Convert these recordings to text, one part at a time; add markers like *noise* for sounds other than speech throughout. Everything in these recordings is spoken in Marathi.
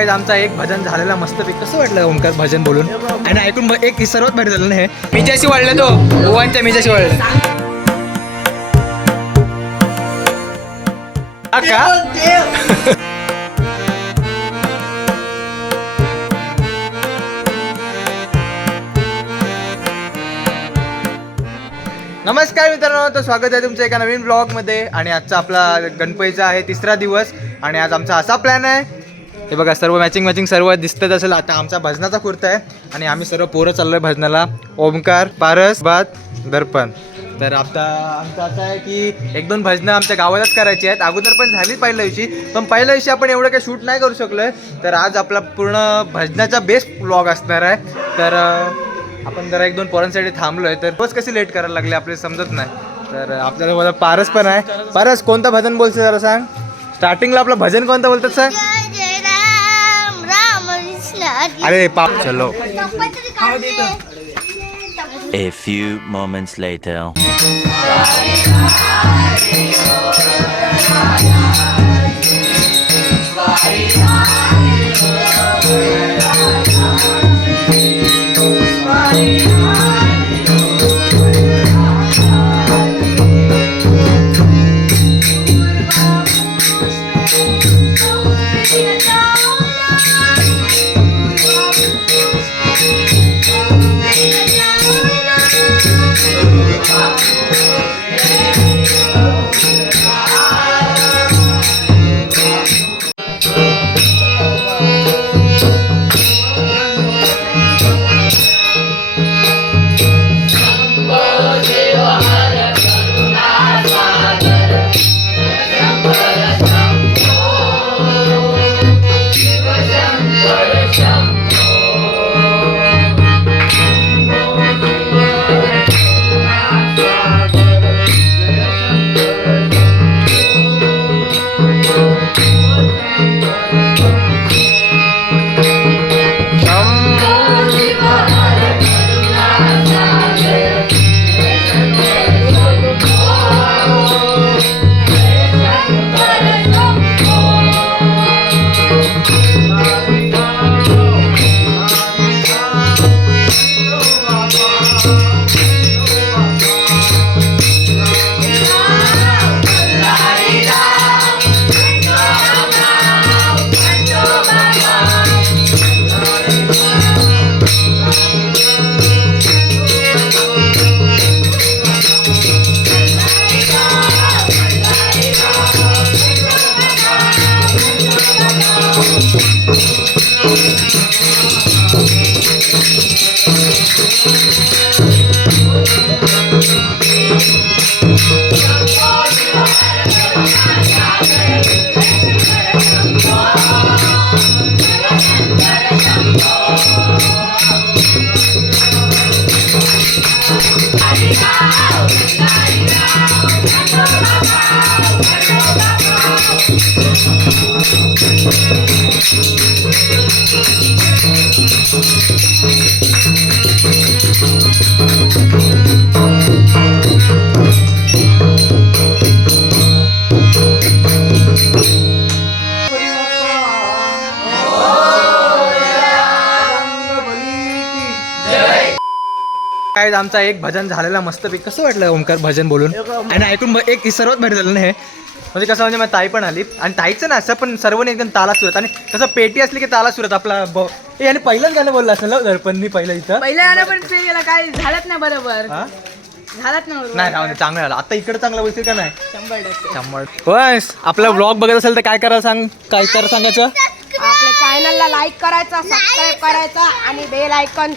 गाईज आमचा एक भजन झालेला मस्त पैकी कसं वाटलं ओमकार भजन बोलून? आणि ऐकून एक सर्वात भारी झालं ना हे मिजाशी वाढलं तो. ओवांच्या मिजाशी वाढलं. का नमस्कार मित्रांनो तर स्वागत आहे तुमचं एका नवीन ब्लॉगमध्ये आणि आजचा आपला गणपतीचा आहे तिसरा दिवस. आणि आज आमचा असा प्लॅन आहे हे बघा सर्व मॅचिंग मॅचिंग सर्व दिसतच असेल. आता आमचा भजनाचा कुर्ता आहे आणि आम्ही सर्व पोरं चाललो आहे भजनाला. ओमकार पारस बात दर्पण. तर आता आमचं असं आहे की एक दोन भजनं आमच्या गावातच करायची आहेत. अगोदर पण झाली पहिल्या दिवशी पण पहिल्या दिवशी आपण एवढं काही शूट नाही करू शकलो आहे तर आज आपला पूर्ण भजनाचा बेस्ट ब्लॉग असणार आहे. तर आपण जरा एक दोन पोरांसाठी थांबलोय. तर बस कशी लेट करायला लागले आपल्याला समजत नाही. तर आपल्याला मला पारस पण आहे. पारस कोणतं भजन बोलतं जरा सांग? स्टार्टिंगला आपलं भजन कोणतं बोलतात सर अरे पाप चलो गणपती काढले. A few moments later. काय आमचा एक भजन झालेला मस्त पैकी कसं वाटलं ओमकार भजन बोलून? आणि ऐकून एक सर्वात भारी झालं ना हे? म्हणजे कसं म्हणजे माझी ताई पण आली. आणि ताईचं ना असं पण सर्वांनी एकदम ताला सुरत. आणि कसं पेटी असली की ताला सुरत आपला ब- ए आणि पहिलंच गाणं बोललं असेल ना दर्पणनी पहिलं इथं. पहिल्या गाणं पण फेल गेला काय झालंच नाही बरोबर. हा? झालंच नाही बरोबर. नाही राहून दे, चांगलं झालं. आता इकडे चांगलं बोलतील का नाही? शंभर टक्के. शंभर बस आपला ब्लॉग बघत असेल तर काय करा सांग? काय करा सांगायचं? आपल्या चॅनलला लाईक करायचा सबस्क्राईब करायचा आणि बेल आयकॉन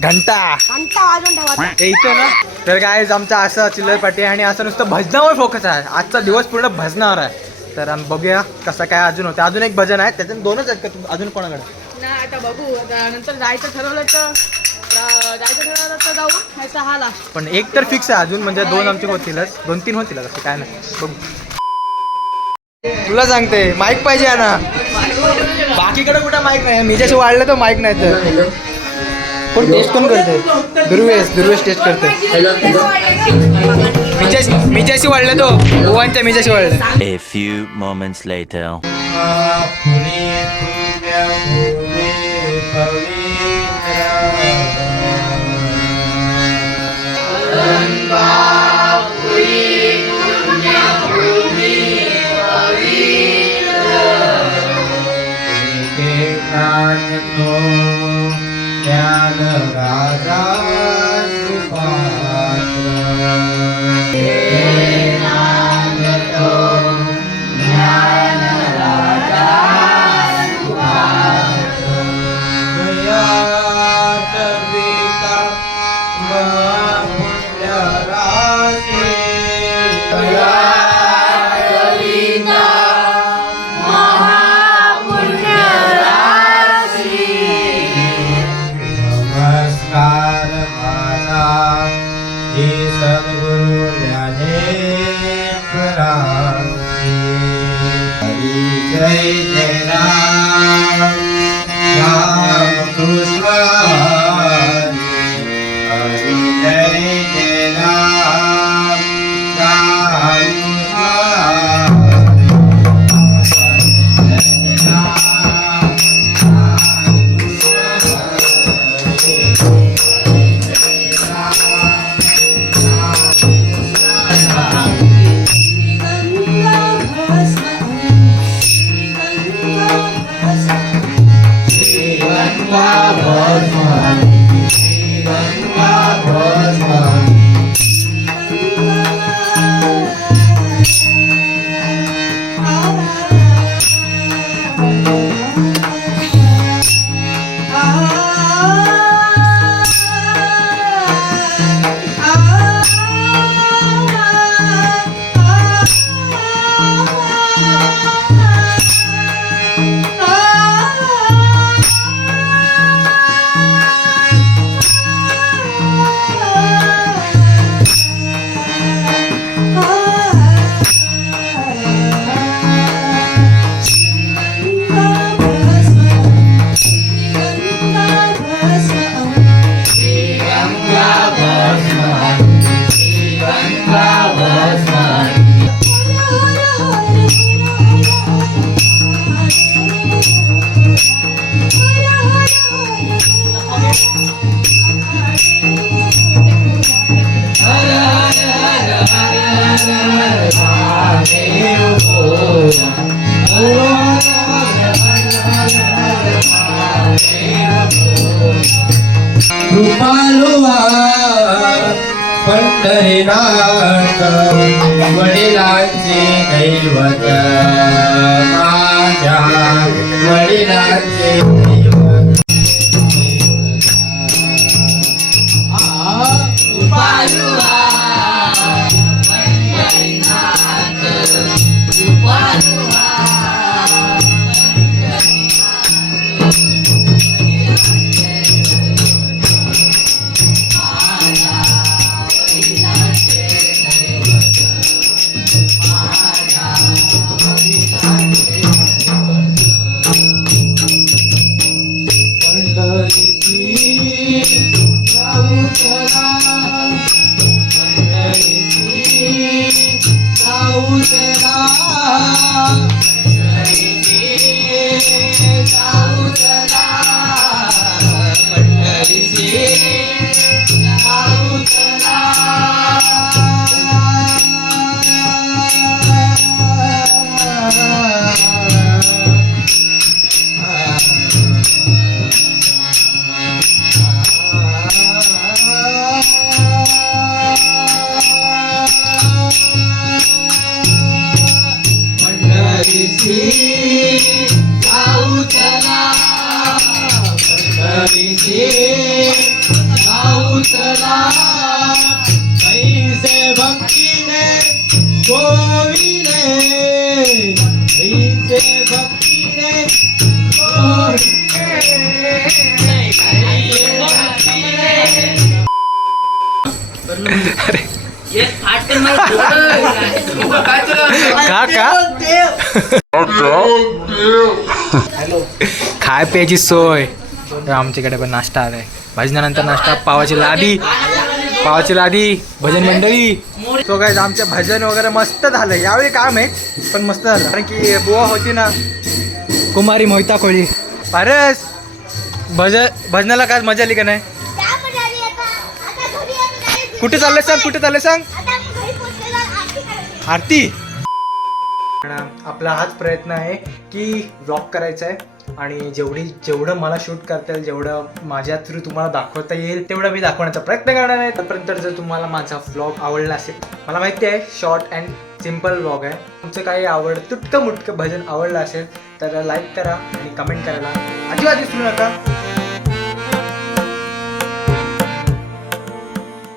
घंटा. घंटा वाजून ठेवायचा ते इथं ना. तर काय आमचा असं चिल्लर पाटी आहे आणि असं नुसतं भजनावर फोकस आहे. आजचा दिवस पूर्ण भजनावर आहे. तर आम्ही बघूया कसं काय अजून होतं. अजून एक भजन आहे. त्याच्यात दोनच आहेत का तू- अजून कोणाकडे? नाही आता बघू. नंतर जायचं ठरवलं तर अं, जायचं ठरवलं तर जाऊ. नाही तर हा लास्ट पण एक तर फिक्स आहे अजून. म्हणजे दोन आमचे होतीलच दोन तीन होतील असं काय नाही. बघू. तुला सांगते माईक पाहिजे ना. बाकीकडे कुठं माईक नाही मी जसे वाढलं तर माईक नाही तर. कोण टेस्ट कोण करते दुर्वेश दुर्वेश टेस्ट करते मिजाशी मिजाशी वाढले तो ओवांच्या मिजाशी वाढले A few moments later. ज्ञान રાજા Hare Ram Ram कृपालुवा पंढरीनाथ वडिलांचे दैवत. कैसे भक्तीने गोविले कैसे भक्तीने का का? *laughs* खाय प्यायची सोय. तर आमच्याकडे पण नाश्ता आलाय. भजनानंतर नाश्ता पावाची लादी. पावाची लादी भजन मंडळी. तो काय आमचं भजन वगैरे मस्त झालं. यावेळी काम आहे पण मस्त झालं. कारण की बुवा होती ना कुमारी मोहिता कोळी. पारस भज भजनाला काय मजा आली का नाही? कुठे चाललंय सांग कुठे चाललंय सांग? आरती. आरती आपला हाच प्रयत्न आहे की व्लॉग करायचा आहे आणि जेवढी जेवढं मला शूट करता येईल जेवढं माझ्या थ्रू तुम्हाला दाखवता येईल तेवढं मी दाखवण्याचा प्रयत्न करणार आहे. तोपर्यंत जर तुम्हाला माझा व्लॉग आवडला असेल मला माहिती आहे शॉर्ट अँड सिंपल व्लॉग आहे. तुमचं काही आवड तुटकं मुटकं भजन आवडलं असेल तर लाईक करा आणि कमेंट करायला अजिबात विसरू नका.